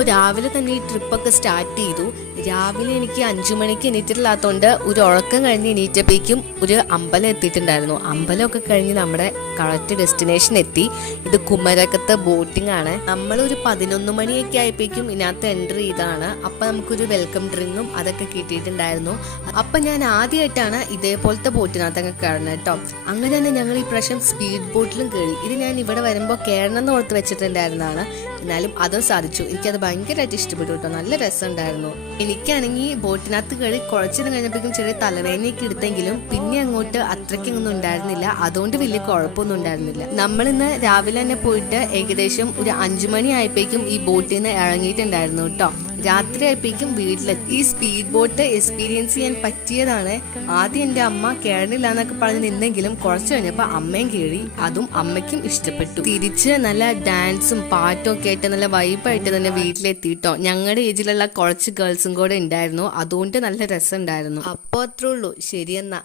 അപ്പോൾ രാവിലെ തന്നെ ഈ ട്രിപ്പൊക്കെ സ്റ്റാർട്ട് ചെയ്തു. രാവിലെ എനിക്ക് 5 മണിക്ക് എണീറ്റിട്ടില്ലാത്തതുകൊണ്ട് ഒരു ഉറക്കം കഴിഞ്ഞ് എണീറ്റപ്പോഴേക്കും ഒരു അമ്പലം എത്തിയിട്ടുണ്ടായിരുന്നു. അമ്പലമൊക്കെ കഴിഞ്ഞ് നമ്മുടെ കറക്റ്റ് ഡെസ്റ്റിനേഷൻ എത്തി. ഇത് കുമരകത്തെ ബോട്ടിംഗ് ആണ്. നമ്മളൊരു 11 മണിയൊക്കെ ആയപ്പോഴേക്കും ഇതിനകത്ത് എൻട്രി ചെയ്തതാണ്. അപ്പം നമുക്കൊരു വെൽക്കം ഡ്രിങ്കും അതൊക്കെ കിട്ടിയിട്ടുണ്ടായിരുന്നു. അപ്പം ഞാൻ ആദ്യമായിട്ടാണ് ഇതേപോലത്തെ ബോട്ടിനകത്തൊക്കെ കയറുന്നത് കേട്ടോ. അങ്ങനെ തന്നെ ഞങ്ങൾ ഈ പ്രാവശ്യം സ്പീഡ് ബോട്ടിലും കയറി. ഇത് ഞാൻ ഇവിടെ വരുമ്പോൾ കയറണം എന്ന് ഓർത്ത് വെച്ചിട്ടുണ്ടായിരുന്നതാണ്. എന്നാലും അതും സാധിച്ചു. എനിക്കത് ഭയങ്കരമായിട്ട് ഇഷ്ടപ്പെട്ടു കേട്ടോ. നല്ല രസമുണ്ടായിരുന്നു. എനിക്കാണെങ്കിൽ ബോട്ടിനകത്ത് കയറി കുറച്ചിടം കഴിഞ്ഞപ്പോഴേക്കും ചെറിയ തലവേദനയൊക്കെ എടുത്തെങ്കിലും പിന്നെ അങ്ങോട്ട് അത്രയ്ക്കൊന്നും ഉണ്ടായിരുന്നില്ല. അതുകൊണ്ട് വലിയ കുഴപ്പമൊന്നും ഉണ്ടായിരുന്നില്ല. നമ്മളിന്ന് രാവിലെ തന്നെ പോയിട്ട് ഏകദേശം ഒരു 5 മണി ആയപ്പോഴേക്കും ഈ ബോട്ടിൽ നിന്ന് ഇറങ്ങിയിട്ടുണ്ടായിരുന്നു കേട്ടോ. രാത്രി ആയപ്പോഴേക്കും വീട്ടിലെത്തി. ഈ സ്പീഡ് ബോട്ട് എക്സ്പീരിയൻസ് ചെയ്യാൻ പറ്റിയതാണ്. ആദ്യം എൻ്റെ അമ്മ കയറില്ല എന്നൊക്കെ പറഞ്ഞ് നിന്നെങ്കിലും കുറച്ച് കഴിഞ്ഞപ്പോൾ അമ്മയും കയറി. അതും അമ്മയ്ക്കും ഇഷ്ടപ്പെട്ടു. തിരിച്ച് നല്ല ഡാൻസും പാട്ടും ഒക്കെ ആയിട്ട് നല്ല വൈബായിട്ട് തന്നെ വീട്ടിലെത്തിട്ടോ. ഞങ്ങളുടെ ഏജിലുള്ള കുറച്ച് ഗേൾസും കൂടെ ഉണ്ടായിരുന്നു. അതുകൊണ്ട് നല്ല രസം ഉണ്ടായിരുന്നു. അപ്പോൾ അത്രേ ഉള്ളൂ. ശരിയെന്നാ.